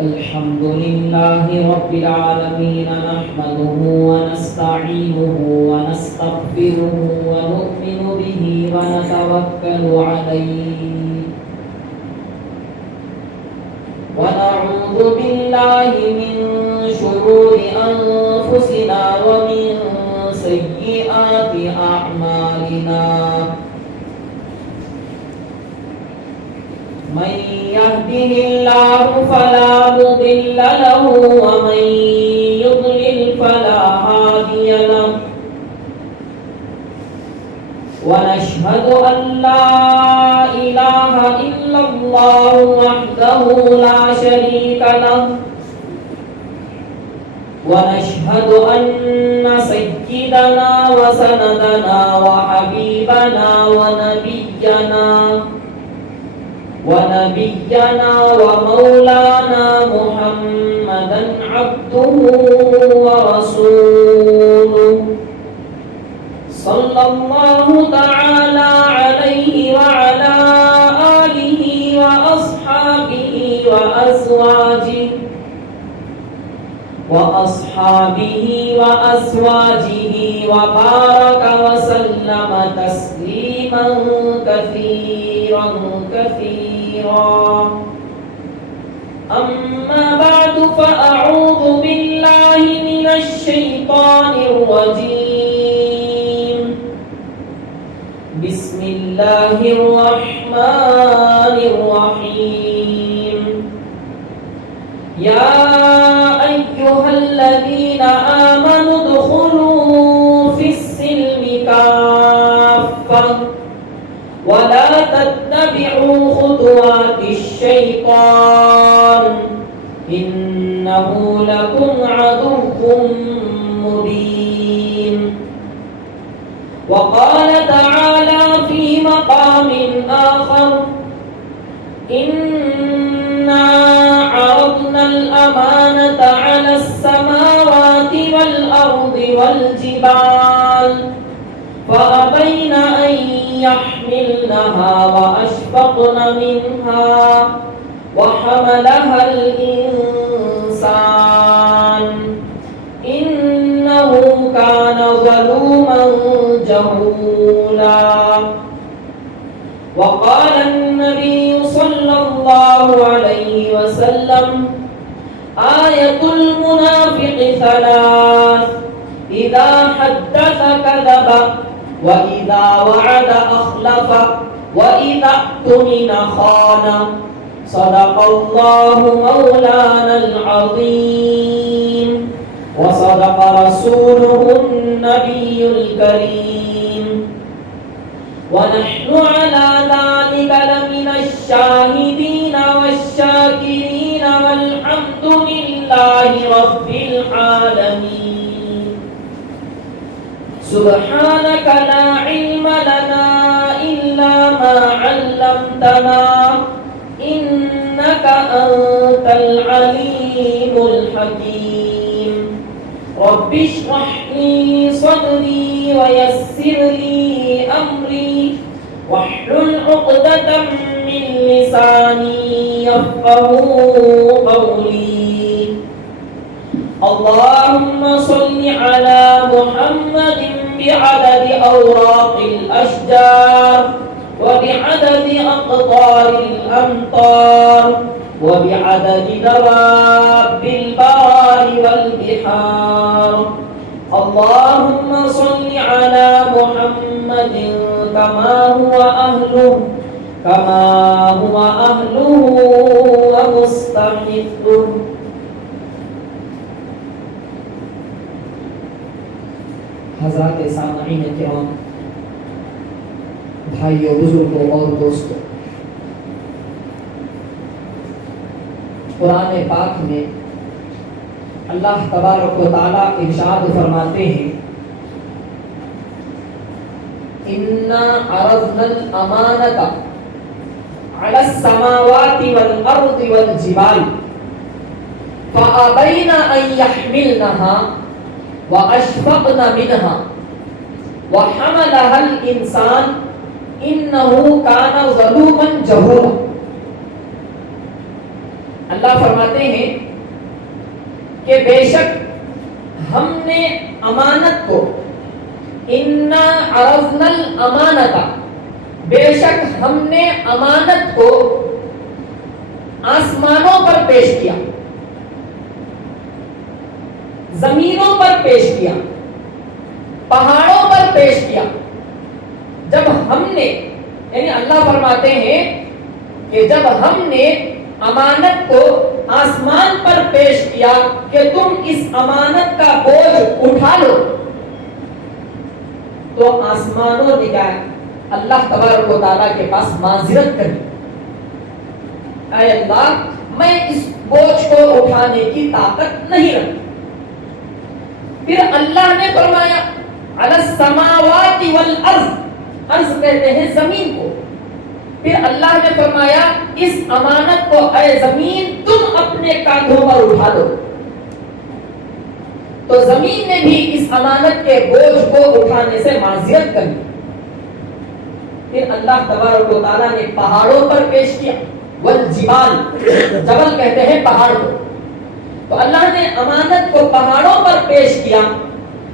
الحمد لله رب العالمين نحمده ونستعينه ونستغفره ونؤمن به ونتوكل عليه ونعوذ بالله من شرور أنفسنا ومن سيئات أعمالنا من يهده الله فلا مضل له ومن يضلل فلا هادي له ونشهد أن لا إله إلا الله وحده لا شريك له ونشهد أن سيدنا وسندنا وحبيبنا ونبينا ومولانا محمدا عبده ورسوله صلى الله تعالى عليه وعلى آله وأصحابه وأزواجه وبارك وسلم تسليما كثيرا أما بعد فأعوذ بالله من الشيطان الرجيم بسم الله الرحمن الرحيم يا أيها الذين آمنوا ادخلوا في السلم كافة ولا تتبعوا خطوات الشيطان إنه لكم عدو مبين وقال تعالى في مقام آخر إنا عرضنا الأمانة على السماوات والأرض والجبال فأبين أن يحملنها وأشفقن منها وحملها الإنسان إنه كان ظلوما جهولا وقال النبي صلى الله عليه وسلم آية المنافق ثلاث إذا حدث كذب وإذا وعد أخلف وإذا اؤتمن خان صدق الله مولانا العظيم وصدق رسوله النبي الكريم ونحن على ذلك لمن الشاهدين والشاكرين والحمد لله رب العالمين سبحانك لا علم لنا إلا ما علمتنا إنك أنت العليم الحكيم رب اشرح لي صدري ويسر لي أمري واحلل عقدة من لساني يفقهوا قولي اللهم صل على محمد بعدد أوراق الأشجار وبعدد أقطار الأمطار وبعدد دواب البحار والبحار اللهم صل على محمد كما هو أهله ومستحقه حضرات سامعین کرام، بھائیوں، بزرگوں اور دوستوں، قرآن پاک میں اللہ تبارک و تعالیٰ ارشاد فرماتے ہیں اِنَّا عَرَضْنَا الْأَمَانَةَ عَلَى السَّمَاوَاتِ وَالْأَرْضِ وَالْجِبَالِ فأبین ان یحملنها واشفقن منها وحملها الانسان انه كان ظلوما جهولا. اللہ فرماتے ہیں کہ بے شک ہم نے امانت کو، انا عرضنا الامانت، بے شک ہم نے امانت کو آسمانوں پر پیش کیا، زمینوں پر پیش کیا، پہاڑوں پر پیش کیا. جب ہم نے، یعنی اللہ فرماتے ہیں کہ جب ہم نے امانت کو آسمان پر پیش کیا کہ تم اس امانت کا بوجھ اٹھا لو، تو آسمانوں نے کیا اللہ تبارک و تعالیٰ کے پاس معذرت کری، اے اللہ میں اس بوجھ کو اٹھانے کی طاقت نہیں رکھتا. پھر اللہ نے فرمایا علی السماوات والارض، ارض کہتے ہیں زمین کو. پھر اللہ نے فرمایا اس امانت کو اے زمین تم اپنے کاندھوں پر اٹھا دو. تو زمین نے بھی اس امانت کے بوجھ کو اٹھانے سے معذرت کر دی. پھر اللہ تبارک و تعالیٰ نے پہاڑوں پر پیش کیا، والجبال، جبل کہتے ہیں پہاڑ کو. تو اللہ نے امانت کو پہاڑوں پر پیش کیا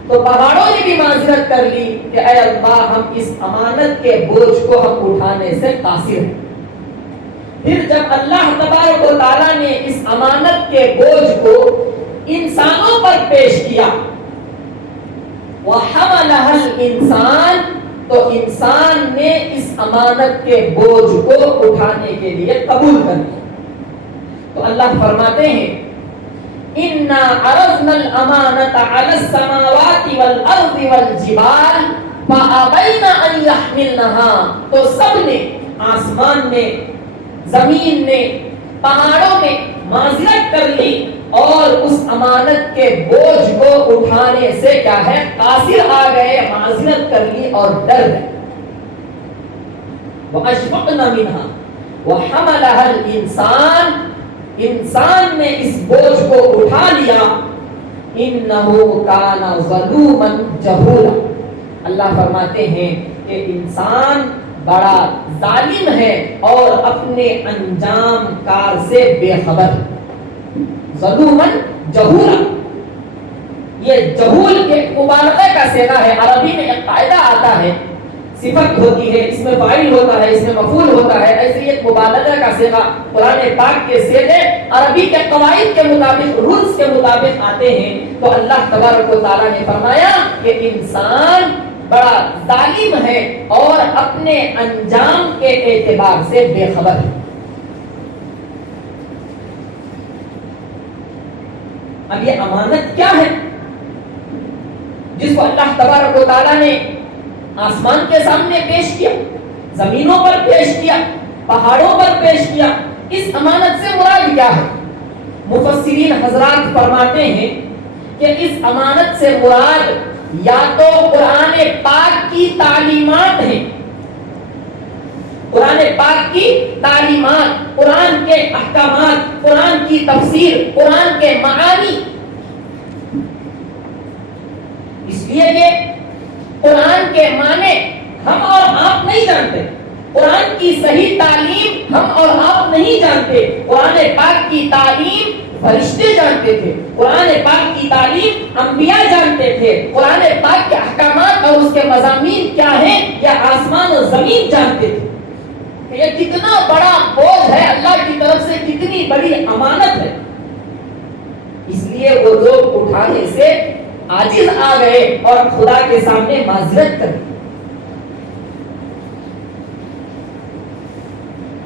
تو پہاڑوں نے بھی معذرت کر لی کہ اے اللہ ہم اس امانت کے بوجھ کو ہم اٹھانے سے قاصر ہیں. پھر جب اللہ تبارک و تعالیٰ نے اس امانت کے بوجھ کو انسانوں پر پیش کیا، وَحَمَلَهَا الْإِنسَانُ، تو انسان نے اس امانت کے بوجھ کو اٹھانے کے لیے قبول کر لیا. تو اللہ فرماتے ہیں اِنَّا عَرَضْنَا الْأَمَانَةَ عَلَى السَّمَاوَاتِ وَالْأَرْضِ وَالْجِبَالِ فَأَبَيْنَ أَن يَحْمِلْنَهَا، تو سب نے، آسمان نے، زمین نے، پہاڑوں نے معذرت کر لی اور اس امانت کے بوجھ کو اٹھانے سے کیا ہے قاصر آ گئے، معذرت کر لی اور ڈر گئے. وَأَشْفَقْنَ مِنْهَا وَحَمَلَهَا الْإِنسَانُ، انسان نے اس بوجھ کو اٹھا لیا. انه كان ظلوما جهولا، اللہ فرماتے ہیں کہ انسان بڑا ظالم ہے اور اپنے انجام کار سے بے خبر. ظلوما جهولا، یہ جہول کے مبالغہ کا صیغہ ہے. عربی میں ایک قاعدہ آتا ہے، صفت ہوتی ہے، اس میں فاعل ہوتا ہے، اس میں مفعول ہوتا ہے، ایسے ایک مبالغہ کا صیغہ قرآن پاک کے صیغے عربی کے قواعد کے مطابق، رولز کے مطابق آتے ہیں. تو اللہ تبارک و تعالیٰ نے فرمایا کہ انسان بڑا ظالم ہے اور اپنے انجام کے اعتبار سے بے خبر ہے. اب یہ امانت کیا ہے جس کو اللہ تبارک و تعالیٰ نے آسمان کے سامنے پیش کیا، زمینوں پر پیش کیا، پہاڑوں پر پیش کیا؟ اس امانت سے مراد کیا ہے؟ مفسرین حضرات فرماتے ہیں کہ اس امانت سے مراد یا تو قرآن پاک کی تعلیمات ہیں، قرآن پاک کی تعلیمات، قرآن کے احکامات، قرآن کی تفسیر، قرآن کے معانی. اس لیے کہ قرآن کے معنی ہم اور آپ نہیں جانتے، قرآن کی صحیح تعلیم ہم اور آپ نہیں جانتے. قرآن پاک کی تعلیم فرشتے جانتے تھے، قرآن پاک کی تعلیم انبیاء جانتے تھے. قرآن پاک کے احکامات اور اس کے مضامین کیا ہیں یہ آسمان و زمین جانتے تھے. یہ کتنا بڑا بوجھ ہے اللہ کی طرف سے، کتنی بڑی امانت ہے. اس لیے وہ لوگ اٹھانے سے عاجز آ گئے اور خدا کے سامنے معذرت کر دی.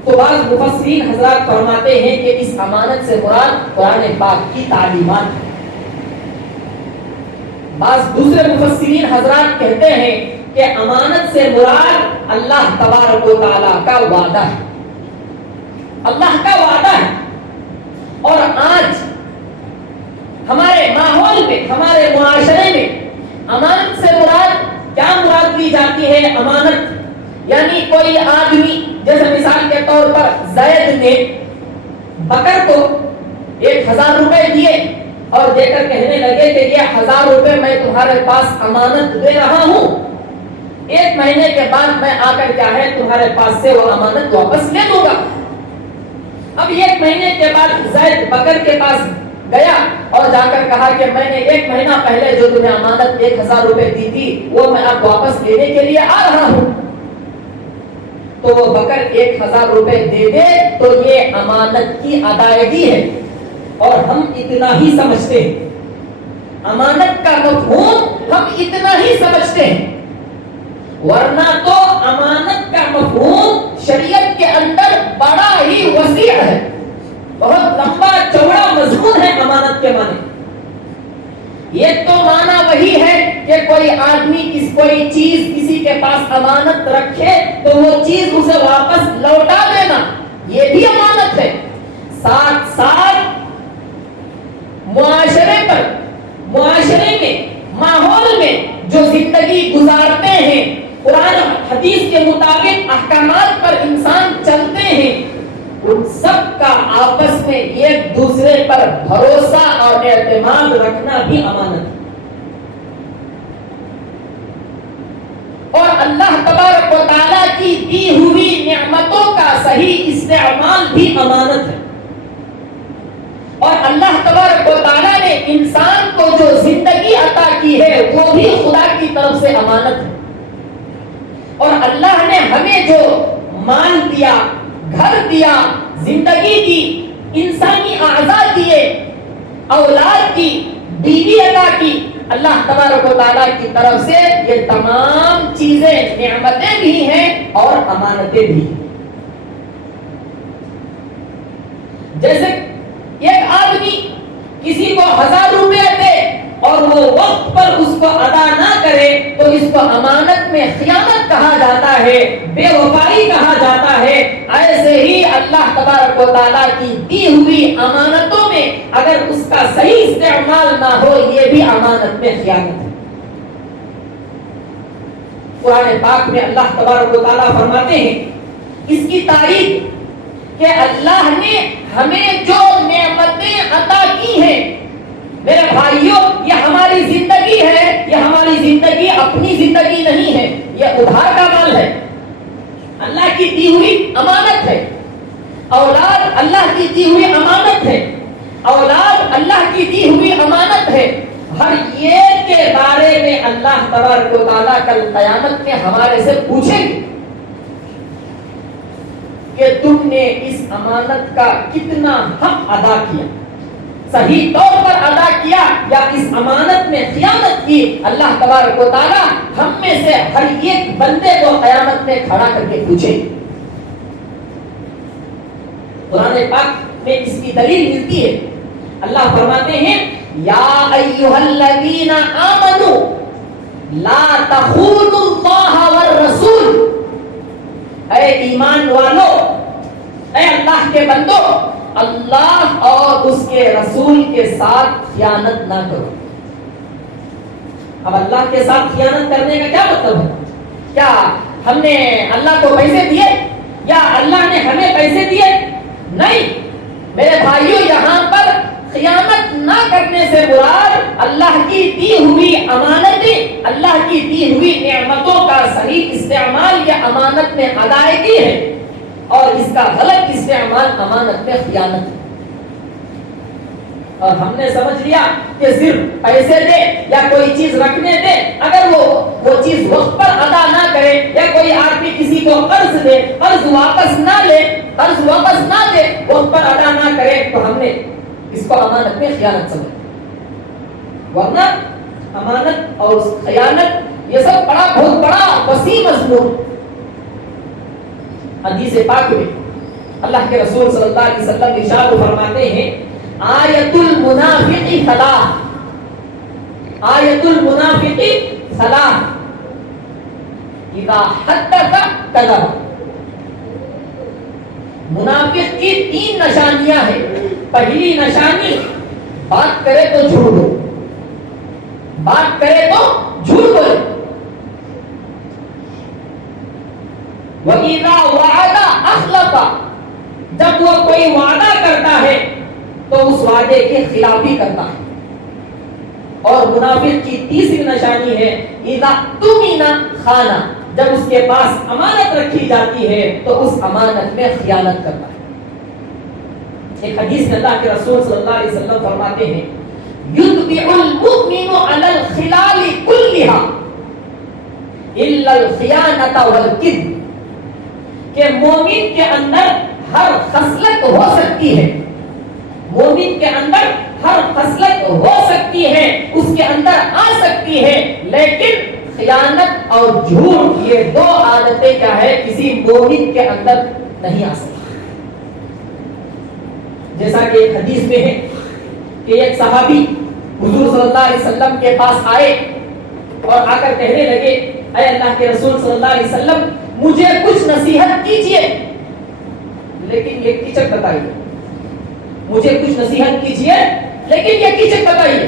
تو بعض مفسرین حضرات فرماتے ہیں کہ اس امانت سے مراد قرآن پاک کی تعلیمات ہے. بعض دوسرے مفسرین حضرات کہتے ہیں کہ امانت سے مراد اللہ تبارک و تعالیٰ کا وعدہ ہے، اللہ کا وعدہ ہے. اور آج ہمارے ماحول میں، ہمارے معاشرے میں امانت سے مراد کیا مراد لی جاتی ہے؟ امانت یعنی کوئی آدمی، جیسے مثال کے طور پر زید نے بکر کو 1000 روپے دیے اور دے کر کہنے لگے کہ یہ 1000 روپے میں تمہارے پاس امانت دے رہا ہوں، 1 مہینے کے بعد میں آ کر کیا ہے تمہارے پاس سے وہ امانت واپس لے لوں گا۔ اب 1 مہینے کے بعد زید بکر کے پاس گیا اور جا کر کہا کہ میں نے 1 مہینہ پہلے جو تمہیں امانت 1000 روپے دی تھی وہ میں اب واپس لینے کے لیے آ رہا ہوں۔ تو وہ بکر 1000 روپے دے دے تو یہ امانت کی ادائیگی ہے، اور ہم اتنا ہی سمجھتے ہیں، امانت کا مفہوم ہم اتنا ہی سمجھتے ہیں، ورنہ تو امانت کا مفہوم شریعت کے اندر بڑا ہی وسیع ہے، بہت لمبا چوڑا مضمون ہے امانت کے معنی۔ یہ تو معنی وہی ہے کہ کوئی آدمی کوئی چیز کسی کے پاس امانت رکھے تو وہ چیز اسے واپس لوٹا دینا، یہ بھی امانت ہے۔ ساتھ ساتھ معاشرے میں ماحول میں جو زندگی گزارتے ہیں، قرآن حدیث کے مطابق احکامات پر انسان چلتے ہیں، ان سب کا آپس میں ایک دوسرے پر بھروسہ اور اعتماد رکھنا بھی امانت ہے۔ اور اللہ تبارک و تعالیٰ کی دی ہوئی نعمتوں کا صحیح استعمال بھی امانت ہے۔ اور اللہ تبارک و تعالیٰ نے انسان کو جو زندگی عطا کی ہے وہ بھی خدا کی طرف سے امانت ہے۔ اور اللہ نے ہمیں جو مال دیا، گھر دیا، زندگی دی، انسانی اعضاء دیے، اولاد کی، بیوی عطا کی، اللہ تبارک و تعالیٰ کی طرف سے یہ تمام چیزیں نعمتیں بھی ہیں اور امانتیں بھی ہیں۔ جیسے ایک آدمی کسی کو 1000 روپے دے اور وہ وقت پر اس کو ادا نہ کرے تو اس کو امانت میں خیانت کہا جاتا ہے، بے وفائی کہا جاتا ہے۔ ایسے ہی اللہ تبارک و تعالیٰ کی دی ہوئی امانتوں میں اگر اس کا صحیح استعمال نہ ہو یہ بھی امانت میں خیانت ہے۔ قرآن پاک میں اللہ تبارک و تعالیٰ فرماتے ہیں اس کی تعریف کہ اللہ نے ہمیں جو نعمتیں عطا کی ہیں، میرے بھائیوں یہ ہماری زندگی ہے، یہ ہماری زندگی اپنی زندگی نہیں ہے، یہ ادھار کا مال ہے، اللہ کی دی ہوئی امانت ہے۔ اولاد اللہ کی دی ہوئی امانت ہے، اولاد اللہ کی دی ہوئی امانت ہے۔ ہر ایک کے بارے میں اللہ تبارک و تعالیٰ کل قیامت میں ہمارے سے پوچھیں گے کہ تم نے اس امانت کا کتنا حق ادا کیا، صحیح طور پر ادا کیا یا اس امانت میں خیانت کی۔ اللہ تبارک و تعالیٰ ہم میں سے ہر ایک بندے کو قیامت میں کھڑا کر کے پوچھے۔ قرآن پاک میں اس کی دلیل ملتی ہے، اللہ فرماتے ہیں یا ایھا الذین آمنوا لا تخونوا اللہ والرسول، اے ایمان والو، اے اللہ کے بندو، اللہ اور اس کے رسول کے ساتھ خیانت نہ کرو۔ اب اللہ کے ساتھ خیانت کرنے کا کیا مطلب ہے؟ کیا ہم نے اللہ کو پیسے دیے یا اللہ نے ہمیں پیسے دیے؟ نہیں میرے بھائیوں، یہاں پر خیانت نہ کرنے سے مراد اللہ کی دی ہوئی امانتیں، اللہ کی دی ہوئی نعمتوں کا صحیح استعمال یا امانت میں ادائیگی ہے، اور اس کا غلط استعمال امانت میں خیانت ہے۔ اور ہم نے سمجھ لیا کہ صرف پیسے دے یا کوئی چیز رکھنے دے، اگر وہ چیز وقت پر ادا نہ کرے، یا کوئی آدمی کسی کو قرض دے، قرض واپس نہ لے، قرض واپس نہ دے، وقت پر ادا نہ کرے، تو ہم نے اس کو امانت میں خیانت سمجھا۔ ورنہ امانت اور خیانت یہ سب بہت بڑا وسیع مضمون۔ حدیث پاک میں اللہ کے رسول صلی اللہ علیہ وسلم ارشاد فرماتے ہیں آیت المنافق ثلاث، آیت المنافق ثلاث، اذا حدث کذب۔ منافق کی 3 نشانیاں ہیں۔ پہلی نشانی، بات کرے تو جھوٹ بولے، بات کرے تو جھوٹ بولے۔ وَإِذَا وَعَدَ أَخْلَفَ، جب وہ کوئی وعدہ کرتا ہے تو اس وعدے کی خلافی کرتا ہے. اور منافق کی تیسری نشانی ہے اذا اؤتمن خانا، جب اس کے پاس امانت رکھی جاتی ہے تو اس امانت میں خیانت کرتا ہے. ایک حدیث میں اللہ کے رسول صلی اللہ علیہ وسلم فرماتے ہیں یتبع المؤمن علی الخلال كلها الا الخیانۃ والکذب، کہ مومن کے اندر ہر خصلت ہو سکتی ہے، مومن کے اندر ہر خصلت ہو سکتی ہے، اس کے اندر آ سکتی ہے، لیکن خیانت اور جھوٹ یہ دو عادتیں کیا ہے کسی مومن کے اندر نہیں آ سکتی. جیسا کہ ایک حدیث میں ہے کہ ایک صحابی حضور صلی اللہ علیہ وسلم کے پاس آئے اور آ کر کہنے لگے اے اللہ کے رسول صلی اللہ علیہ وسلم مجھے کچھ نصیحت کیجئے، لیکن یہ کیچک بتائیے، مجھے کچھ نصیحت کیجئے لیکن یہ کیچک بتائیے.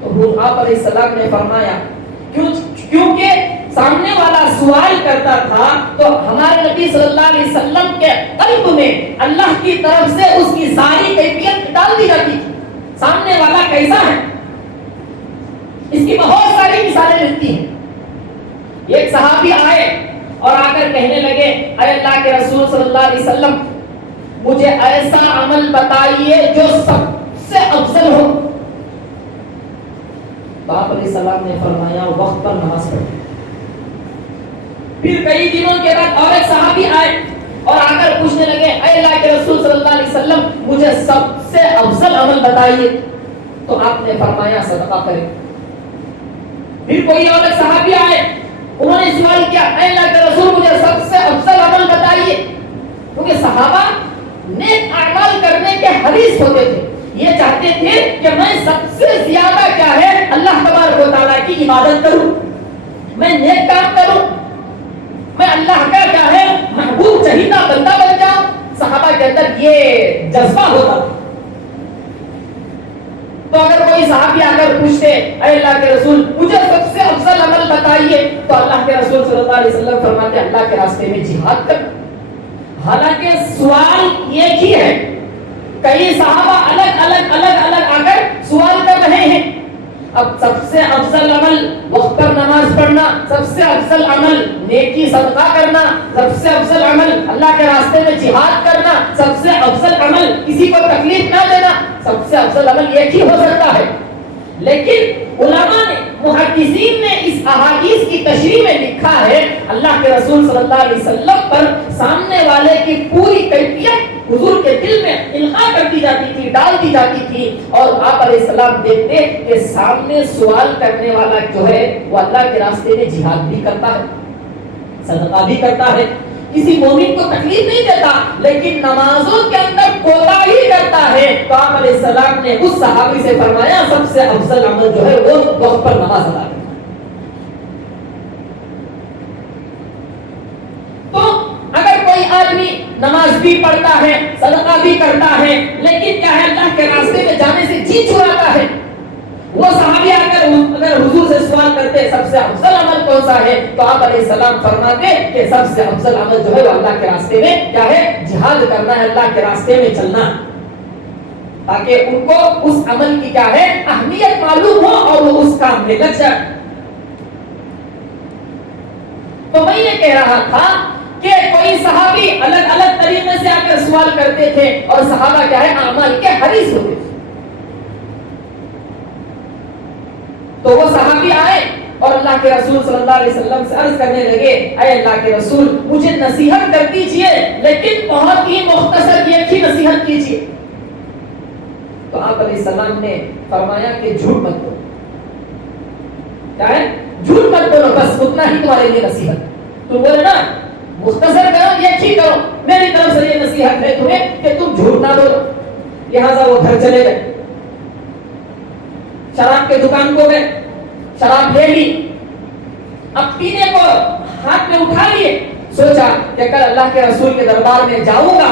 تو آپ علیہ السلام نے فرمایا کیونکہ سامنے والا سوال کرتا تھا تو ہمارے نبی صلی اللہ علیہ وسلم کے قلب میں اللہ کی طرف سے اس کی ساری کیفیت ڈال دی جاتی تھی. سامنے والا کیسا ہے اس کی بہت ساری مثالیں ملتی ہیں. ایک صحابی آئے اور آ کر کہنے لگے اے اللہ کے رسول صلی اللہ علیہ وسلم مجھے ایسا عمل بتائیے جو سب سے افضل ہو. تو آپ علیہ السلام نے فرمایا وقت پر نماز پڑھو. پھر کئی دنوں کے بعد اور ایک صحابی آئے اور آ کر پوچھنے لگے اے اللہ کے رسول صلی اللہ علیہ وسلم مجھے سب سے افضل عمل بتائیے. تو آپ نے فرمایا صدقہ کریں. پھر کوئی اور ایک صحابی آئے، انہوں نے سوال کیا اے اللہ کے رسول مجھے سب سے افضل عمل بتائیے. کیونکہ صحابہ نیک اعمال کرنے کے حریص ہوتے تھے، یہ چاہتے تھے کہ میں سب سے زیادہ کیا ہے اللہ تبارک و تعالیٰ کی عبادت کروں، میں نیک کام کروں، میں اللہ کا کیا ہے محبوب چہیتا بندہ بن جاؤں. صحابہ کے اندر یہ جذبہ ہوتا تھا. تو اگر کوئی صحابی آ کر پوچھتے اے اللہ کے رسول مجھے سب سے افضل عمل بتائیے تو اللہ کے رسول صلی اللہ علیہ وسلم فرماتے اللہ کے راستے میں جہاد کر. حالانکہ سوال ایک ہی ہے، کئی صحابہ الگ الگ آ کر سوال کر رہے ہیں. اب سب سے افضل عمل وقت پر نماز پڑھنا، سب سے افضل عمل نیکی صدقہ کرنا، سب سے افضل عمل اللہ کے راستے میں جہاد کرنا، سب سے افضل عمل کسی کو تکلیف نہ دینا، سب سے افضل عمل ایک ہی ہو سکتا ہے. لیکن علماء نے محدثین نے اس احادیث کی تشریح میں لکھا ہے اللہ کے رسول صلی اللہ علیہ وسلم پر سامنے والے کی پوری کیفیت حضور کے دل میں القاء کر دی جاتی تھی، ڈال دی جاتی تھی. اور آپ علیہ السلام دیکھتے کہ سامنے سوال کرنے والا جو ہے وہ اللہ کے راستے میں جہاد بھی کرتا ہے، صدقہ بھی کرتا ہے، کسی مومن کو تکلیف نہیں دیتا، لیکن نمازوں کے اندر کوتاہی کرتا ہے. تو آپ علیہ السلام نے اس صحابی سے فرمایا سب سے افضل عمل جو ہے وہ وقت پر نماز ادا کرنا. تو اگر کوئی آدمی نماز بھی پڑھتا ہے، صدقہ بھی کرتا ہے، لیکن کیا ہے اللہ کے راستے میں جانے سے جی چھڑاتا ہے، وہ صحابی آ کر اگر حضور سے سوال کرتے سب سے افضل عمل کون سا ہے تو آپ علیہ السلام فرماتے کہ سب سے افضل عمل جو ہے وہ اللہ کے راستے میں کیا ہے جہاد کرنا ہے، اللہ کے راستے میں چلنا، تاکہ ان کو اس عمل کی کیا ہے اہمیت معلوم ہو اور وہ اس کام میں لگ جائے. تو میں یہ کہہ رہا تھا کہ کوئی صحابی الگ الگ طریقے سے آ کر سوال کرتے تھے اور صحابہ کیا ہے اعمال کے حریص ہوتے تھے. تو وہ صحابی آئے اور اللہ کے رسول صلی اللہ علیہ وسلم سے عرض کرنے لگے اے اللہ کے رسول مجھے نصیحت کر دیجئے لیکن بہت ہی مختصر ایک ہی نصیحت کیجئے. تو آپ علیہ السلام نے فرمایا کہ جھوٹ مت بولو. کیا ہے جھوٹ مت بولو، بس اتنا ہی تمہارے لیے نصیحت. تم بولے نا مختصر کرو ایک ہی کرو، میری طرف سے یہ نصیحت ہے تمہیں کہ تم جھوٹ نہ بولو. لہٰذا وہ گھر چلے گئے، شراب کے دکان کو گئے، شراب لے لی، اب پینے کو ہاتھ میں اٹھا لیے، سوچا کہ کل اللہ کے رسول کے دربار میں جاؤں گا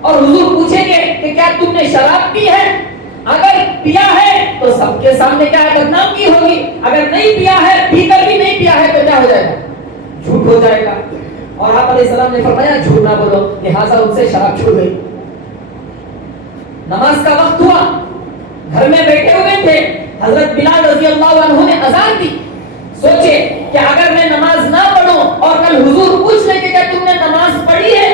اور حضور پوچھیں گے کہ کیا تم نے شراب پی ہے؟ اگر پیا ہے تو سب کے سامنے کیا بدنام کی ہوگی، اگر نہیں پیا ہے پی کر بھی نہیں پیا ہے تو کیا ہو جائے گا جھوٹ ہو جائے گا. اور آپ علیہ السلام نے فرمایا جھوٹ نہ بولو، لہٰذا ان سے شراب چھوٹ گئی. نماز کا وقت ہوا، گھر میں بیٹھے ہوئے تھے، حضرت بلال رضی اللہ عنہ نے اذان دی. سوچے کہ اگر میں نماز نہ پڑھوں اور کل حضور پوچھ لیں کہ کیا تم نے نماز پڑھی ہے،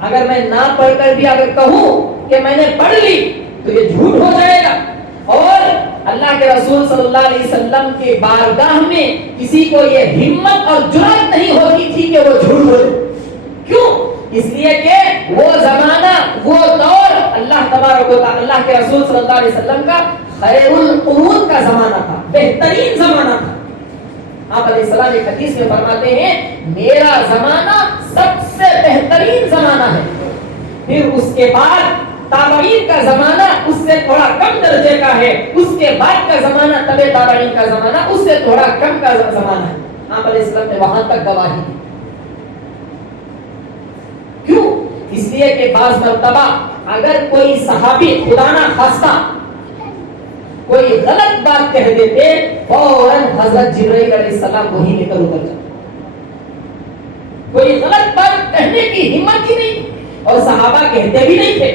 اگر میں نہ پڑھ کر بھی اگر کہوں کہ میں نے پڑھ لی تو یہ جھوٹ ہو جائے گا. اور اللہ کے رسول صلی اللہ علیہ وسلم کے بارگاہ میں کسی کو یہ ہمت اور جرأت نہیں ہوتی تھی کہ وہ جھوٹ بولے. کیوں؟ اس لیے کہ وہ زمانہ، وہ دور اللہ تبارک و تعالی، اللہ کے رسول صلی اللہ علیہ وسلم کا خیر القرون کا زمانہ تھا، بہترین زمانہ تھا. آپ علیہ السلام ایک حدیث میں فرماتے ہیں میرا زمانہ سب سے بہترین زمانہ ہے، پھر اس کے بعد تابعین کا زمانہ اس سے تھوڑا کم درجے کا ہے، اس کے بعد کا زمانہ تبع تابعین کا زمانہ اس سے تھوڑا کم کا زمانہ ہے. آپ علیہ السلام نے وہاں تک گواہی دی. کیوں؟ اس لیے کہ بعض مرتبہ اگر کوئی صحابی خدا نہ خواستہ کوئی غلط بات کہہ دیتے، فوراً حضرت جبرائیل علیہ السلام وہی لے کر اتر جاتے. کوئی غلط بات کہنے کی ہمت ہی نہیں، اور صحابہ کہتے بھی نہیں تھے.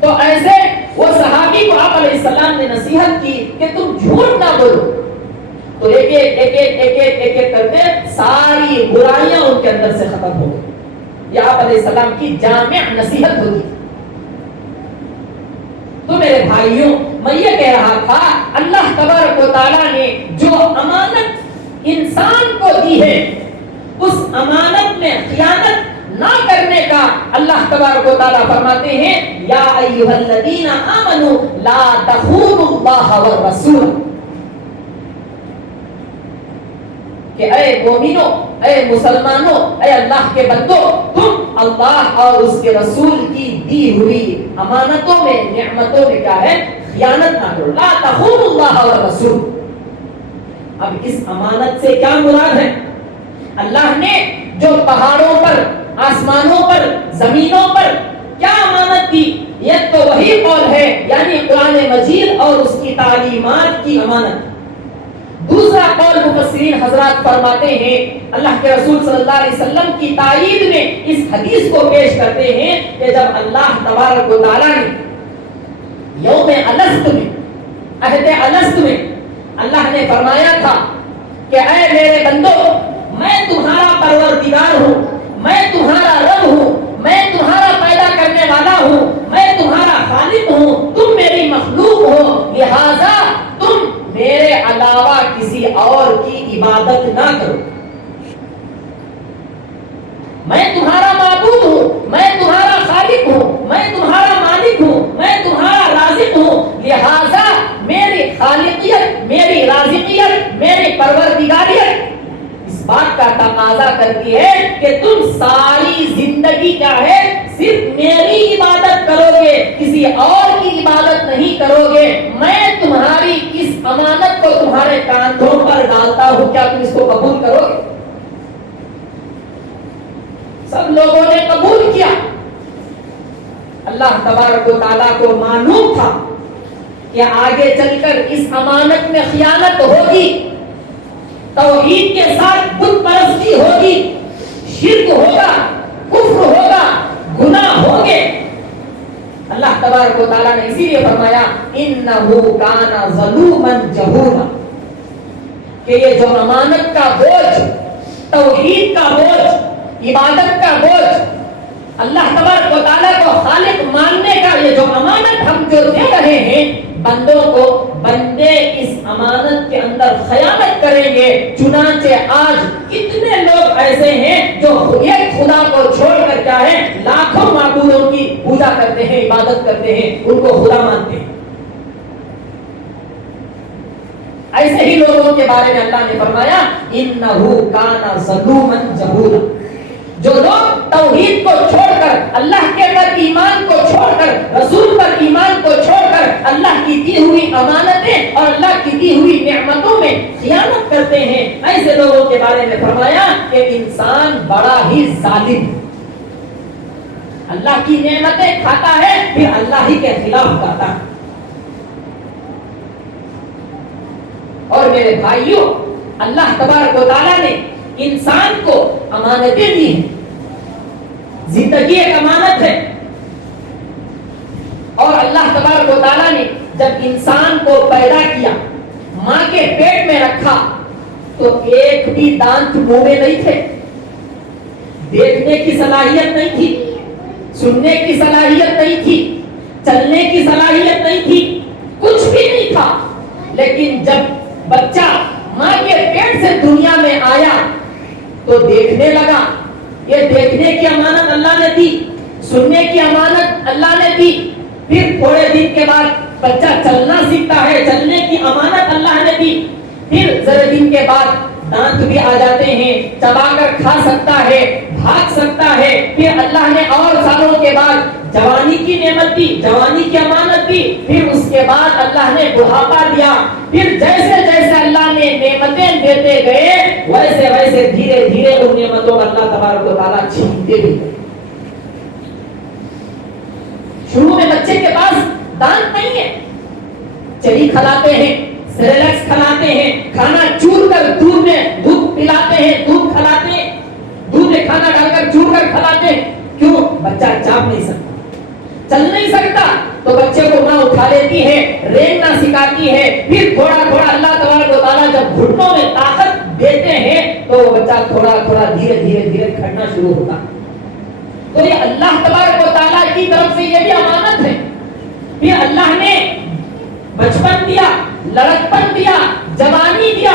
تو ایسے وہ صحابی کو آپ علیہ السلام نے نصیحت کی کہ تم جھوٹ نہ بولو. تو ایک کرتے ساری برائیاں ان کے اندر سے ختم ہو گئی. یہ آپ علیہ السلام کی جامع نصیحت ہوگی. تو میرے بھائیوں، میں یہ کہہ رہا تھا اللہ تبارک و تعالیٰ نے جو امانت انسان کو دی ہے، اس امانت میں خیانت نہ کرنے کا اللہ تبارک و تعالیٰ فرماتے ہیں یا ایھا الذین آمنوا لا تخونوا اللہ والرسول، کہ اے مومنوں، اے مسلمانوں، اے اللہ کے بندوں، تم اللہ اور اس کے رسول کی دی ہوئی امانتوں میں، نعمتوں میں کیا ہے؟ خیانت نہ کرو. لا تخونوا اللہ والرسول. اب اس امانت سے کیا مراد ہے؟ اللہ نے جو پہاڑوں پر، آسمانوں پر، زمینوں پر کیا امانت دی، یہ تو وہی قول ہے، یعنی قرآن مجید اور اس کی تعلیمات کی امانت. دوسرا قول مفسرین حضرات فرماتے ہیں، اللہ کے رسول صلی اللہ علیہ وسلم کی تائید میں اس حدیث کو پیش کرتے ہیں کہ جب اللہ تبارک و تعالیٰ نے یوم الست میں، عہد الست میں اللہ نے فرمایا تھا کہ اے میرے بندو، میں تمہارا پروردگار ہوں، میں تمہارا رب ہوں، میں تمہارا پیدا کرنے والا ہوں، میں تمہارا خالق ہوں، تم میری مخلوق ہو، لہذا تم میرے علاوہ کسی اور کی عبادت نہ کرو. میں تمہارا معبود ہوں، میں تمہارا خالق ہوں، میں تمہارا مالک ہوں، میں تمہارا رازق ہوں، لہذا میری خالقیت، میری رازقیت، میری پروردگاریت اس بات کا تقاضا کرتی ہے کہ تم ساری زندگی کیا ہے، صرف میری عبادت کرو گے، کسی اور کی عبادت نہیں کرو گے. میں تمہاری اس امانت کو تمہارے کاندھوں پر ڈالتا ہوں، کیا تم اس کو قبول کرو گے؟ سب لوگوں نے قبول کیا. اللہ تبارک و تعالیٰ کو معلوم تھا کہ آگے چل کر اس امانت میں خیانت ہوگی، توحید کے ساتھ بت پرستی ہوگی، شرک ہوگا، کفر ہوگا، گناہ ہوگے. اللہ تبارک و تعالیٰ نے اسی لیے فرمایا انہ کان ظلوما جہولا، کہ یہ جو امانت کا بوجھ، توحید کا بوجھ، عبادت کا بوجھ، اللہ تبارک و تعالیٰ کو خالق ماننے کا یہ جو امانت ہم جو دے رہے ہیں بندوں کو، بندے اس امانت کے اندر خیانت کریں گے. چنانچہ آج کتنے لوگ ایسے ہیں جو ایک خدا کو چھوڑ کر کیا ہے، لاکھوں معبودوں کی پوجا کرتے ہیں، عبادت کرتے ہیں، ان کو خدا مانتے ہیں. ایسے ہی لوگوں کے بارے میں اللہ نے فرمایا انہ کان ظلوما جہولا. جو لوگ توحید کو چھوڑ کر، اللہ کے پر ایمان کو چھوڑ کر، رسول پر ایمان کو چھوڑ کر اللہ کی دی ہوئی امانتیں اور اللہ کی دی ہوئی نعمتوں میں خیانت کرتے ہیں، ایسے لوگوں کے بارے میں فرمایا کہ انسان بڑا ہی ظالم، اللہ کی نعمتیں کھاتا ہے پھر اللہ ہی کے خلاف کرتا ہے. اور میرے بھائیوں، اللہ تبارک و تعالیٰ نے انسان کو امانتیں دی ہیں. زندگی ایک امانت ہے، اور اللہ تبارک و تعالیٰ نے جب انسان کو پیدا کیا، ماں کے پیٹ میں رکھا، تو ایک بھی دانت منہ میں نہیں تھے، دیکھنے کی صلاحیت نہیں تھی، سننے کی صلاحیت نہیں تھی، چلنے کی صلاحیت نہیں تھی، کچھ بھی نہیں تھا. لیکن جب بچہ ماں کے پیٹ سے دنیا میں آیا تو دیکھنے لگا. یہ دیکھنے کی امانت اللہ نے دی، سننے کی امانت اللہ نے دی. پھر تھوڑے دن کے بعد بچہ چلنا سیکھتا ہے، چلنے کی امانت اللہ نے دی. پھر ذرا دن کے بعد دانت بھی آ جاتے ہیں، چبا کر کھا سکتا ہے، بھاگ سکتا ہے. پھر اللہ نے اور سالوں کے بعد جوانی کی نعمت دی، جوانی کی امانت دی. پھر اس کے بعد اللہ نے بڑھاپا دیا. پھر جیسے جیسے اللہ نے نعمتیں دیتے گئے، ویسے ویسے دھیرے دھیرے ان نعمتوں کا اللہ تبارک و تعالیٰ چھینتے بھی گئے. شروع میں بچے کے پاس دانت نہیں ہے، چری کھلاتے ہیں، سیریلکس کھلاتے ہیں، کھانا چور کر دودھ میں دودھ پلاتے ہیں، دودھ کھلاتے ہیں، دودھ میں کھانا ڈال کر چور کر کھلاتے ہیں. کیوں؟ بچہ چاپ نہیں سکتا، چل نہیں سکتا، تو بچے کو ماں اٹھا لیتی ہے، رینگنا سکھاتی ہے. پھر تھوڑا تھوڑا اللہ تبارک و تعالیٰ جب گھٹنوں میں طاقت دیتے ہیں تو وہ بچہ تھوڑا تھوڑا دھیرے دھیرے دھیرے کھڑنا شروع ہوتا. تو یہ اللہ تبارک و تعالیٰ کی طرف سے یہ بھی امانت ہے. پھر اللہ نے بچپن دیا، لڑکپن دیا، جوانی دیا.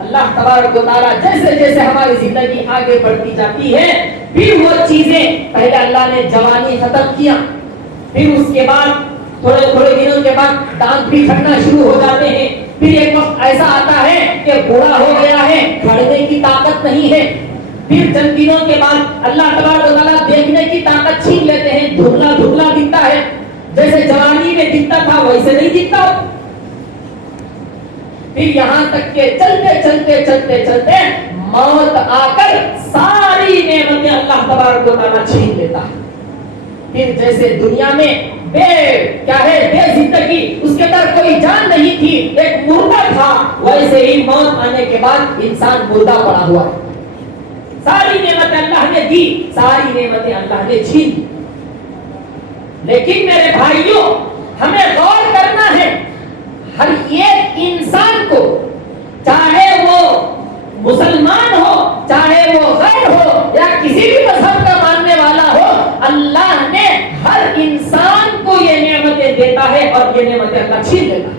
اللہ تبارک و تعالیٰ جیسے جیسے ہماری زندگی آگے بڑھتی جاتی ہے، پھر وہ چیزیں، پہلے اللہ نے جوانی ختم کیا، پھر اس کے بعد تھوڑے تھوڑے دنوں کے بعد دانت بھی کھڑنا شروع ہو جاتے ہیں. پھر ایک وقت ایسا آتا ہے کہ بوڑھا ہو گیا ہے، کھڑنے کی طاقت نہیں ہے. پھر چند دنوں کے بعد اللہ تبارک و تعالیٰ دیکھنے کی طاقت چھین لیتے ہیں، دھندلا دھندلا دکھتا ہے، جیسے جوانی میں دکھتا تھا ویسے نہیں دکھتا. پھر یہاں تک کہ چلتے چلتے چلتے چلتے موت آ کر ساری نعمتیں اللہ تبارک و تعالیٰ چھین لیتا ہے. پھر جیسے دنیا میں بے زندگی، اس کے اندر کوئی جان نہیں تھی، ایک مردہ تھا، ویسے ہی موت آنے کے بعد انسان مردہ پڑا ہوا ہے. ساری نعمتیں اللہ نے دی، ساری نعمتیں اللہ نے چھین دی. لیکن میرے بھائیوں، ہمیں غور کرنا ہے، ہر ایک انسان کو، چاہے وہ مسلمان ہو، چاہے وہ غیر ہو، یا کسی بھی مذہب کا ماننے والا ہو، اللہ نے ہر انسان کو یہ نعمتیں دیتا ہے اور یہ نعمتیں اللہ چھین لیتا ہے.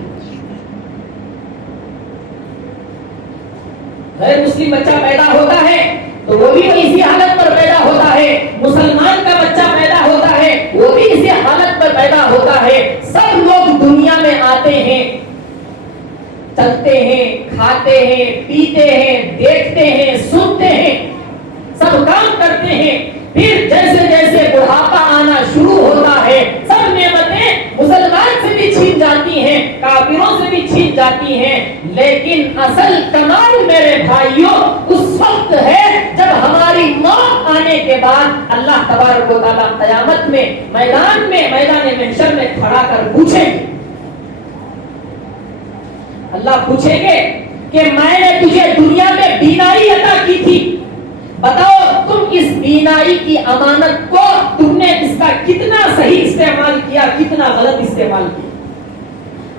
غیر مسلم بچہ پیدا ہوتا ہے تو وہ بھی اسی حالت پر پیدا ہوتا ہے، مسلمان کا بچہ پیدا ہوتا ہے وہ بھی اسی حالت پر پیدا ہوتا ہے. سب لوگ دنیا میں آتے ہیں، چلتے ہیں، کھاتے ہیں، پیتے ہیں، دیکھتے ہیں، سنتے ہیں، سب کام کرتے ہیں. پھر جیسے جیسے بڑھاپا آنا شروع ہوتا ہے، سب نعمتیں مسلمان سے بھی چھین جاتی ہیں، کافروں سے بھی چھین جاتی ہیں. لیکن اصل کمال میرے بھائیوں اس وقت ہے جب ہماری موت آنے کے بعد اللہ تبارک و تعالیٰ قیامت میں میدان محشر میں کھڑا کر پوچھیں گے. اللہ پوچھیں گے کہ میں نے تجھے دنیا میں بینائی عطا کی تھی، بتاؤ تم اس بینائی کی امانت کو تم نے اس کا کتنا صحیح استعمال کیا، کتنا غلط استعمال کیا.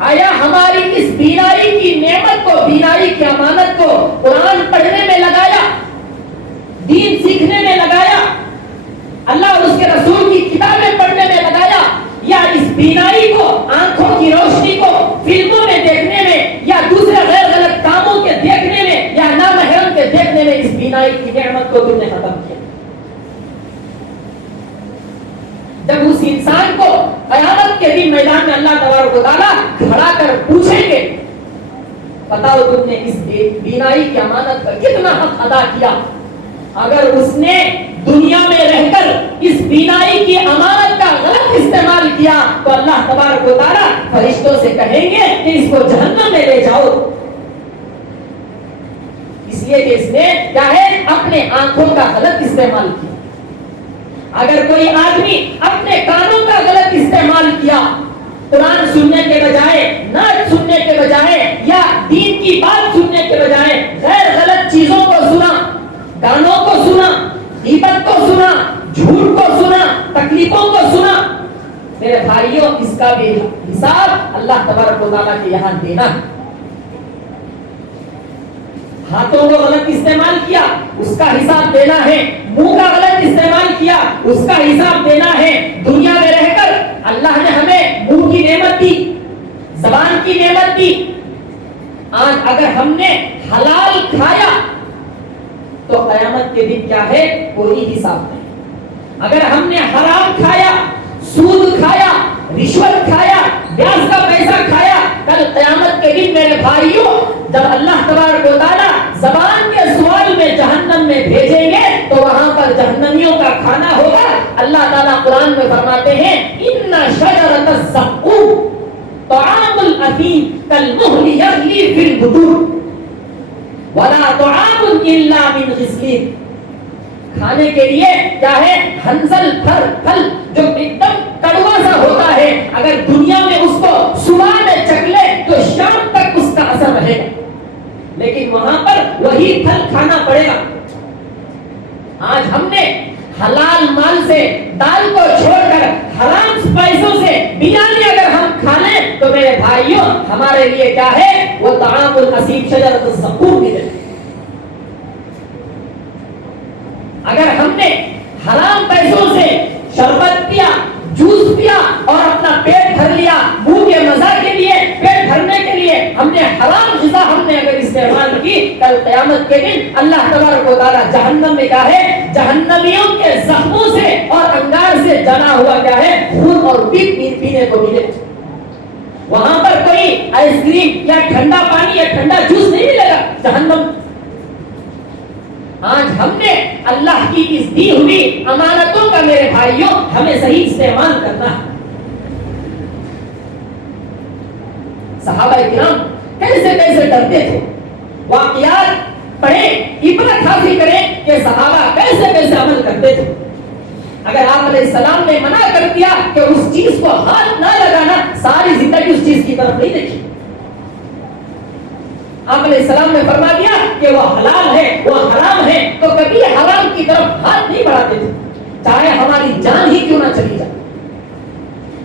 آیا ہماری اس بینائی کی نعمت کو، بینائی کی امانت کو قرآن پڑھنے میں لگایا، دین سیکھنے میں لگایا، اللہ اور اس کے رسول کی کتابیں پڑھنے میں لگایا، یا اس بینائی کو، آنکھوں کی روشنی کو فلموں میں دیکھنے میں یا دوسرے غیر غلط کاموں کے دیکھنے میں یا نامحرم کے دیکھنے میں اس بینائی کی نعمت کو تم نے ختم کیا. جب اس انسان کو قیامت کے دن میدان میں اللہ تبارک و تعالیٰ کھڑا کر پوچھیں گے، بتاؤ تم نے اس بینائی کی امانت کا کتنا حق ادا کیا. اگر اس نے دنیا میں رہ کر اس بینائی کی امانت کا غلط استعمال کیا تو اللہ تبارک و تعالیٰ فرشتوں سے کہیں گے کہ اس کو جہنم میں لے جاؤ، اس لیے کہ اس نے کیا ہے اپنے آنکھوں کا غلط استعمال کیا. اگر کوئی آدمی اپنے کانوں کا غلط استعمال کیا، قرآن سننے کے بجائے، نعت سننے کے بجائے یا دین کی بات سننے کے بجائے غیر غلط چیزوں کو سنا، گانوں کو سنا، غیبت کو سنا، جھوٹ کو سنا، تکلیفوں کو سنا، میرے بھائیوں اس کا بھی حساب اللہ تبارک و تعالیٰ کے یہاں دینا ہے. ہاتھوں کو غلط استعمال کیا اس کا حساب دینا ہے, منہ کا غلط استعمال کیا اس کا حساب دینا ہے. دنیا میں رہ کر اللہ نے ہمیں منہ کی نعمت دی, زبان کی نعمت دی. آج اگر ہم نے حلال کھایا تو قیامت کے دن کیا ہے, کوئی حساب نہیں. اگر ہم نے حرام کھایا, سود کھایا, رشوت کھایا, بیاج کا پیسہ کھایا, کل قیامت کے دن میرے بھائیوں جب اللہ تبارک و تعالیٰ زبان کے سوال میں جہنم میں بھیجیں گے تو وہاں پر جہنمیوں کا کھانا ہوگا. اللہ تعالیٰ قرآن میں فرماتے ہیں ان شجرۃ الزقوم طعام الاثیم کالمہل یغلی فی البطون ولا طعام الا من غسلین. کھانے کے لیے کیا ہے, ہنزل پھل جو ایک دم کڑوا سا ہوتا ہے, اگر دنیا میں اس کو صبح میں چکھ لے تو شام تک اس کا اثر رہے گا, لیکن وہاں پر وہی پھل کھانا پڑے گا. آج ہم نے حلال مال سے دال کو چھوڑ کر حرام پیسوں سے بریانی اگر ہم کھا لیں تو میرے بھائیوں ہمارے لیے کیا ہے, وہ طعام الحسیب شجرۃ الزقوم کی ہے. اگر ہم نے حرام پیسوں سے شربت پیا, جوس پیا اور اپنا پیٹ بھر لیا, منہ کے مزہ کے لیے, پیٹ بھرنے کے لیے ہم نے حرام غذا ہم نے اگر استعمال کی, کل قیامت کے دن اللہ تبارک و تعالیٰ جہنم میں کیا ہے, جہنمیوں کے زخموں سے اور انگار سے جلا ہوا کیا ہے, خون اور پینے کو ملے. وہاں پر کوئی آئس کریم یا ٹھنڈا پانی یا ٹھنڈا جوس نہیں ملے گا جہنم. آج ہم نے اللہ کی اس دی ہوئی امانتوں کا میرے بھائیوں ہمیں صحیح استعمال کرنا ہے. صحابہ کرام کیسے کیسے ڈرتے تھے, واقعات پڑھیں, عبرت حاصل کریں کہ صحابہ کیسے کیسے عمل کرتے تھے. اگر آپ علیہ السلام نے منع کر دیا کہ اس چیز کو ہاتھ نہ لگانا, ساری زندگی اس چیز کی طرف نہیں دیکھی. آپ علیہ السلام نے فرما دیا کہ وہ حلال ہے, وہ حرام ہے, تو کبھی حرام کی طرف ہاتھ نہیں بڑھاتے تھے, چاہے ہماری جان ہی کیوں نہ چلی جائے.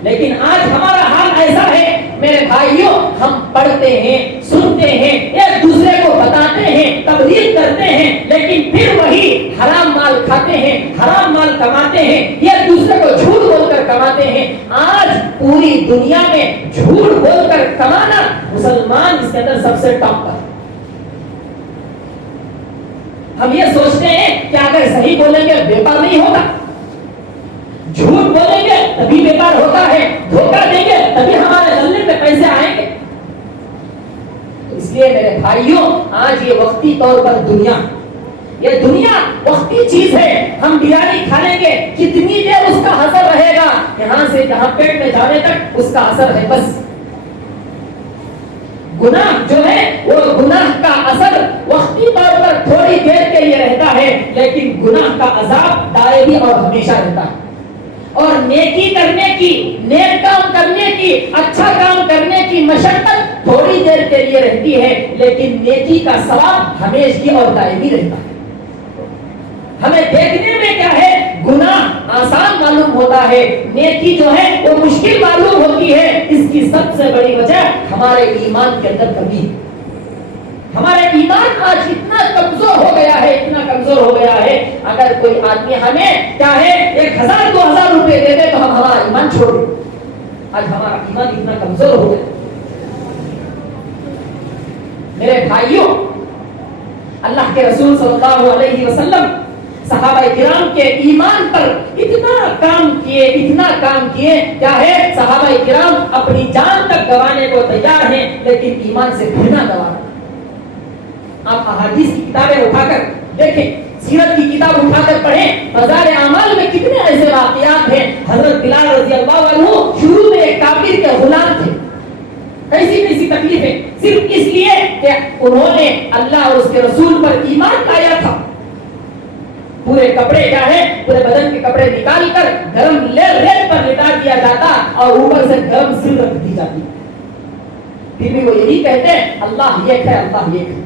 لیکن آج ہمارا حال ایسا ہے میرے بھائیوں, ہم پڑھتے ہیں, سنتے ہیں, ایک دوسرے کو بتاتے ہیں, تبلیغ کرتے ہیں, لیکن پھر وہی حرام مال کھاتے ہیں, حرام مال کماتے ہیں, ایک دوسرے کو جھوٹ بول کر کماتے ہیں. آج پوری دنیا میں جھوٹ بول کر کمانا مسلمان اس کے اندر سب سے ٹاپ پر. ہم یہ سوچتے ہیں کہ اگر صحیح بولیں گے بیپار نہیں ہوگا, جھوٹ بولیں گے تبھی بیپار ہوتا ہے, دھوکہ دیں گے تبھی ہمارے غلے میں پیسے آئیں گے. اس لیے میرے بھائیوں آج یہ وقتی طور پر یہ دنیا وقتی چیز ہے. ہم بریانی کھا لیں گے, کتنی دیر اس کا اثر رہے گا, یہاں سے جہاں پیٹ میں جانے تک اس کا اثر ہے بس. گناہ جو ہے وہ گناہ کا اثر وقتی طور پر تھوڑی دیر کے لیے رہتا ہے, لیکن گناہ کا عذاب دائمی اور ہمیشہ رہتا ہے. اور نیکی کرنے کی, نیک کام کرنے کی, اچھا کام کرنے کی مشقت تھوڑی دیر کے لیے رہتی ہے, لیکن نیکی کا ثواب ہمیشہ اور دائمی رہتا ہے. ہمیں دیکھنے میں کیا ہے, گناہ آسان معلوم ہوتا ہے, نیکی جو ہے وہ مشکل معلوم ہوتی ہے. اس کی سب سے بڑی وجہ ہمارے ایمان کے اندر کمی ہے. ہمارا ایمان آج اتنا کمزور ہو گیا ہے, اتنا کمزور ہو گیا ہے, اگر کوئی آدمی ہمیں کیا ہے 1000-2000 روپے دے دے تو ہم ہمارا ایمان چھوڑ دیں. آج ہمارا ایمان اتنا کمزور ہو گیا. میرے بھائیوں, اللہ کے رسول صلی اللہ علیہ وسلم صحابہ کرام کے ایمان پر اتنا کام کیے, کیا ہے صحابہ کرام اپنی جان تک گوانے کو تیار ہیں, لیکن ایمان سے پھرنا گوانا. آپ احادیث کی کتابیں اٹھا کر دیکھیں, سیرت کی کتاب اٹھا کر پڑھیں, مزار اعمال میں کتنے ایسے واقعات ہیں. حضرت بلال رضی اللہ عنہ شروع میں ایک کافر کے غلام تھے, ایسی تکلیفیں صرف اس لیے کہ انہوں نے اللہ اور اس کے رسول پر ایمان لایا تھا. پورے کپڑے کیا ہے, پورے بدن کے کپڑے نکال کر گرم ریت پر لٹا دیا جاتا اور اوپر سے گرم سل رکھ دی جاتی, پھر بھی وہ یہی کہتے ہیں اللہ ایک ہے, اللہ ایک ہے.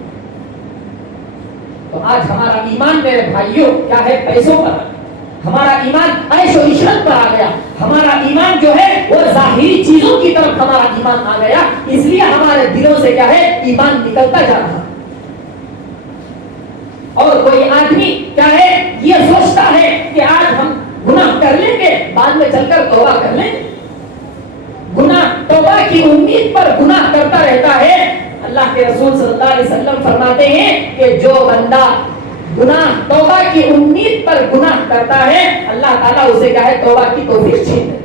تو آج ہمارا ایمان میرے بھائیوں کیا ہے, پیسوں پر, ہمارا ایمان عیش و عشرت پر آ گیا, ہمارا ایمان جو ہے وہ ظاہری چیزوں کی طرف ہمارا ایمان آ گیا، اس لیے ہمارے دلوں سے کیا ہے ایمان نکلتا جا رہا۔ اور کوئی آدمی کیا ہے یہ سوچتا ہے کہ آج ہم گناہ کر لیں گے، بعد میں چل کر توبہ کر لیں گے، گناہ توبہ کی امید پر گناہ کرتا رہتا ہے۔ اللہ کے رسول صلی اللہ علیہ وسلم فرماتے ہیں کہ جو بندہ گناہ توبہ کی امید پر گناہ کرتا ہے، اللہ تعالیٰ اسے کیا ہے توبہ کی توفیق چھین دے۔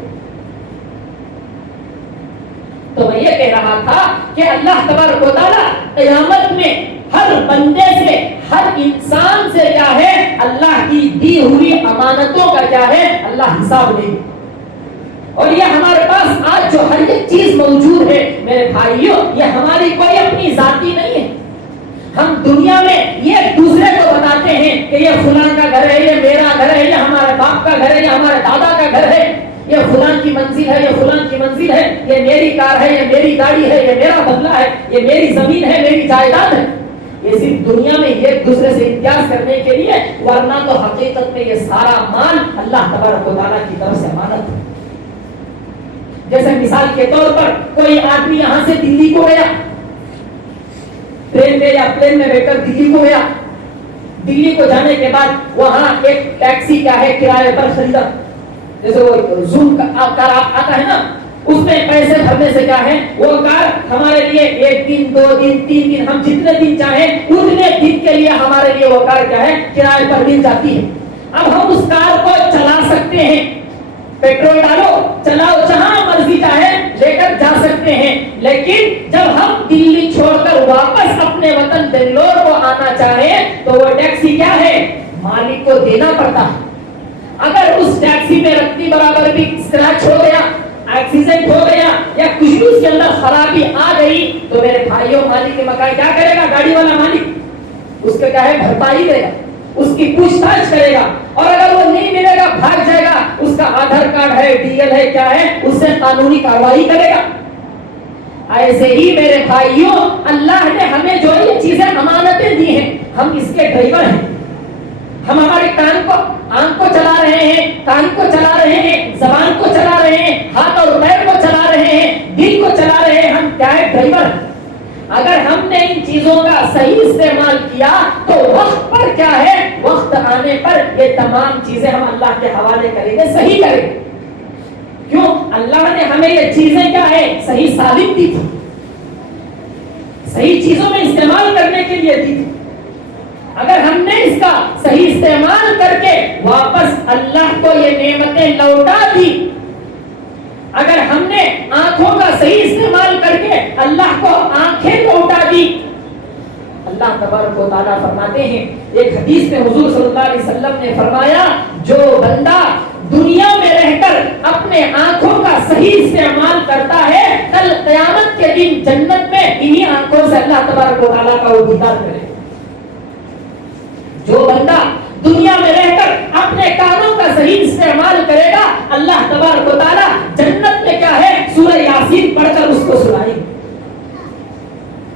تو میں یہ کہہ رہا تھا کہ اللہ تبارک و تعالیٰ قیامت میں ہر بندے سے، ہر انسان سے کیا ہے اللہ کی دی ہوئی امانتوں کا کیا ہے اللہ حساب لے گا۔ اور یہ ہمارے پاس آج جو ہر ایک چیز موجود ہے میرے بھائیوں، یہ ہماری کوئی اپنی ذاتی نہیں ہے۔ ہم دنیا میں یہ ایک دوسرے کو بتاتے ہیں کہ یہ فلاں کا گھر ہے، یہ میرا گھر ہے، یہ ہمارے باپ کا گھر ہے، یہ ہمارے دادا کا گھر ہے، یہ فلاں کی منزل ہے، یہ فلاں کی منزل ہے، یہ میری کار ہے، یہ میری گاڑی ہے، یہ میرا بنگلہ ہے، یہ میری زمین ہے، میری جائیداد ہے۔ یہ صرف دنیا میں ایک دوسرے سے امتیاز کرنے کے لیے، ورنہ تو حقیقت میں یہ سارا مال اللہ تبارک و تعالیٰ کی طرف سے امانت ہے۔ جیسے مثال کے طور پر کوئی آدمی یہاں سے دلی کو گیا، ٹرین میں یا پلین میں بیٹھ کر دلی کو گیا، دلی کو جانے کے بعد وہاں ایک ٹیکسی کیا ہے کرائے پر خریدا، جیسے وہ زوم کار آتا ہے نا، اس میں پیسے بھرنے سے کیا ہے وہ کار ہمارے لیے 1 دن 2 دن 3 دن ہم جتنے دن چاہیں اتنے دن کے لیے ہمارے لیے وہ کار کیا ہے کرائے پر مل جاتی ہے۔ اب ہم اس کار کو چلا سکتے ہیں، پیٹرول ڈالو چلاؤ، جہاں مرضی چاہے لے کر جا سکتے ہیں، لیکن جب ہم دلی چھوڑ کر واپس اپنے وطن بنگلور کو آنا چاہیں تو وہ ٹیکسی کیا ہے مالک کو دینا پڑتا ہے۔ اگر اس ٹیکسی میں رتی برابر بھی اسکریچ ہو گیا، ایکسیڈنٹ ہو گیا یا کچھ بھی اس کے اندر خرابی آ گئی تو میرے بھائیوں مالک کے مکان کیا کرے گا؟ گاڑی والا مالک اس کا کیا ہے بھرپائی دے گا، اس کی پوچھ تاچھ کرے گا، اور اگر وہ نہیں ملے گا بھاگ جائے گا، اس کا آدھار کارڈ ہے ڈی ایل ہے کیا ہے اس سے قانونی کارروائی کرے گا۔ ایسے ہی میرے بھائیوں اللہ نے ہمیں جو یہ چیزیں امانتیں دی ہیں، ہم اس کے ڈرائیور ہیں۔ ہم ہمارے آنکھ کو چلا رہے ہیں، کان کو چلا رہے ہیں، زبان کو چلا رہے ہیں، ہاتھ اور پیر کو چلا رہے ہیں، دل کو چلا رہے ہیں، ہم کیا ہے ڈرائیور ہیں۔ اگر ہم نے ان چیزوں کا صحیح استعمال کیا تو وقت پر کیا ہے وقت آنے پر یہ تمام چیزیں ہم اللہ کے حوالے کریں گے، صحیح کریں گے۔ کیوں؟ اللہ نے ہمیں یہ چیزیں کیا ہے صحیح ثابت دی تھی، صحیح چیزوں میں استعمال کرنے کے لیے دی تھی۔ اگر ہم نے اس کا صحیح استعمال کر کے واپس اللہ کو یہ نعمتیں لوٹا دی، اگر ہم نے آنکھوں کا صحیح استعمال کر کے اللہ کو آنکھیں لوٹا دی، اللہ تبارک و تعالیٰ فرماتے ہیں ایک حدیث میں حضور صلی اللہ علیہ وسلم نے فرمایا جو بندہ دنیا میں رہ کر اپنے آنکھوں کا صحیح استعمال کرتا ہے، کل قیامت کے دن جنت میں انہی آنکھوں سے اللہ تبارک و تعالیٰ کا وہ دیدار کرے۔ جو بندہ دنیا میں رہ کر اپنے کانوں کا صحیح استعمال کرے گا، اللہ تبارک و تعالیٰ جنت میں کیا ہے سورہ یاسین پڑھ کر اس کو سنائے گا۔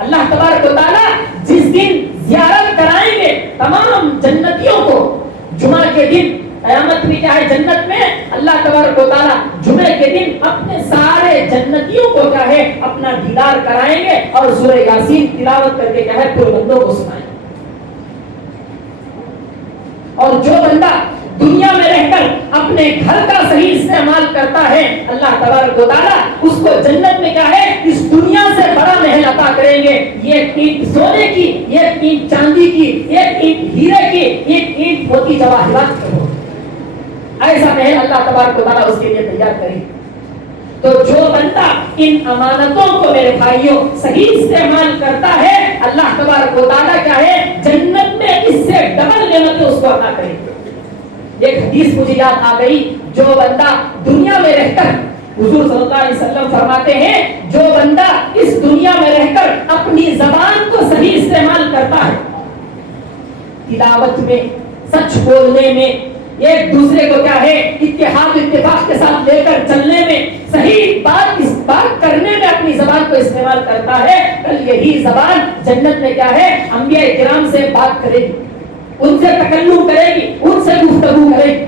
اللہ تبارک و تعالیٰ جس دن زیارت کرائیں گے تمام جنتیوں کو، جمعہ کے دن قیامت میں کیا ہے جنت میں اللہ تبارک و تعالیٰ جمعے کے دن اپنے سارے جنتیوں کو کیا ہے اپنا دیدار کرائیں گے اور سورہ یاسین تلاوت کر کے کیا ہے پورے بندوں کو سنائیں گے۔ اور جو بندہ دنیا میں رہ کر اپنے گھر کا صحیح استعمال کرتا ہے، اللہ تبارک و تعالیٰ اس کو جنت میں کیا ہے اس دنیا سے بڑا محل عطا کریں گے۔ یہ اینٹ سونے کی، یہ اینٹ چاندی کی، یہ اینٹ ہیرے کی، یہ اینٹ موتی جواہرات کی ہو، ایسا محل اللہ تبارک و تعالیٰ اس کے لیے تیار کریں گے۔ تو جو بندہ ان امانتوں کو میرے بھائیوں صحیح استعمال کرتا ہے، اللہ تبارک و تعالیٰ کیا ہے جنت میں اس سے ڈبل نعمتیں اس کو عطا کریں گے۔ ایک حدیث مجھے یاد آ گئی، جو بندہ دنیا میں رہ کر حضور صلی اللہ علیہ وسلم فرماتے ہیں جو بندہ اس دنیا میں رہ کر اپنی زبان کو صحیح استعمال کرتا ہے، تلاوت میں، سچ بولنے میں، ایک دوسرے کو کیا ہے اتحاد اتفاق کے ساتھ لے کر چلنے میں، صحیح بات اس بات کرنے میں اپنی زبان کو استعمال کرتا ہے، کل یہی زبان جنت میں کیا ہے انبیاء کرام سے بات کرے گی، ان سے تکلم کرے گی، ان سے گفتگو کرے گی۔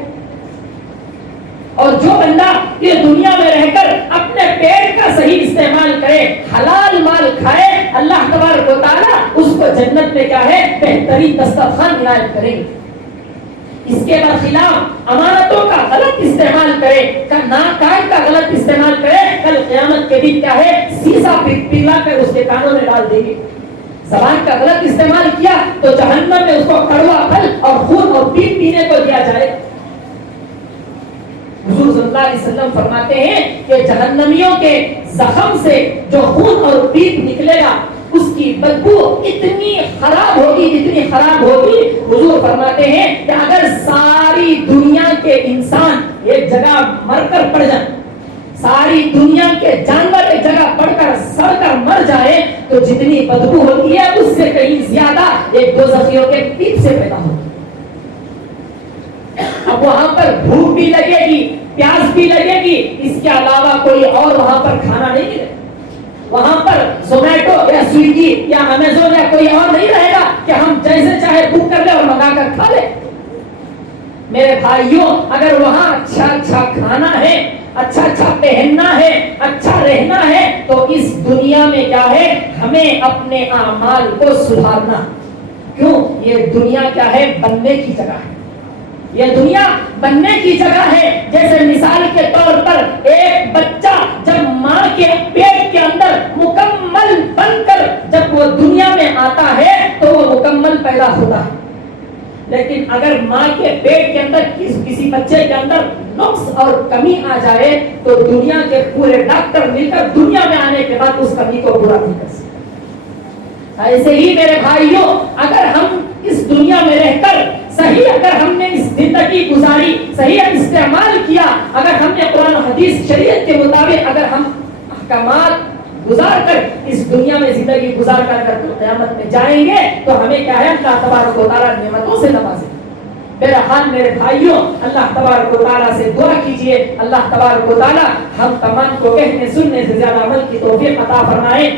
اور اور جو بندہ یہ دنیا میں رہ کر اپنے پیٹ کا صحیح استعمال کرے، حلال مال کھائے، اللہ تبارک و تعالیٰ اس کو جنت میں کیا ہے بہترین دسترخوان عنایت کریں گے۔ اس کے برخلاف امانتوں کا غلط استعمال کرے، ناکائد کا غلط استعمال کرے، کل قیامت کے دن کیا ہے سیسا پگھلا کر اس کے کانوں میں ڈال دیں گے۔ زبان کا غلط استعمال کیا تو جہنم میں اس کو کڑوا پھل اور خون اور پیپ پینے کو دیا جائے۔ حضور صلی اللہ علیہ وسلم فرماتے ہیں کہ جہنمیوں کے زخم سے جو خون اور پیپ نکلے گا اس کی بدبو اتنی خراب ہوگی، اتنی خراب ہوگی، حضور فرماتے ہیں کہ اگر ساری دنیا کے انسان ایک جگہ مر کر پڑ جائیں، ساری دنیا کے جانور ایک جگہ پڑ کر سڑ کر مر جائے تو جتنی بدبو ہوتی ہے اس سے کہیں زیادہ ایک دوزخیوں کے پیپ سے پیدا ہوتی ہے۔ اب وہاں پر بھوک بھی لگے گی، پیاس بھی لگے گی، اس کے علاوہ کوئی اور وہاں پر کھانا نہیں ملے، وہاں پر زومیٹو یا سویگی یا امیزون یا کوئی اور نہیں رہے گا کہ ہم جیسے چاہے بک کر لیں اور منگا کر کھا لیں۔ میرے بھائیوں، اگر وہاں اچھا اچھا کھانا ہے، اچھا اچھا پہننا ہے، اچھا رہنا ہے تو اس دنیا میں کیا ہے ہمیں اپنے اعمال کو سدھارنا۔ کیوں؟ یہ دنیا کیا ہے بننے کی جگہ ہے، یہ دنیا بننے کی جگہ ہے۔ جیسے مثال کے طور پر ایک بچہ جب ماں کے پیٹ کے اندر مکمل بن کر جب وہ دنیا میں آتا ہے تو وہ مکمل پیدا ہوتا ہے، لیکن اگر ماں کے پیٹ کے اندر کسی بچے کے اندر نقص اور کمی آ جائے تو دنیا کے پورے ڈاکٹر مل کر دنیا میں آنے کے بعد اس کمی کو پورا نہیں کر سکتے۔ ایسے ہی میرے بھائیوں، اگر ہم اس دنیا میں رہ کر صحیح اگر ہم نے اس زندگی گزاری، صحیح استعمال کیا، اگر ہم نے قرآن و حدیث شریعت کے مطابق اگر ہم احکامات گزار کر اس دنیا میں زندگی گزار کر قیامت میں جائیں گے تو ہمیں کیا ہے اللہ تبارک و تعالیٰ نعمتوں سے نوازے۔ بہرحال میرے بھائیوں، اللہ تبارک و تعالیٰ سے دعا کیجئے اللہ تبارک و تعالیٰ ہم تمام کو کہنے سننے سے زیادہ عمل کی توفیق عطا فرمائے۔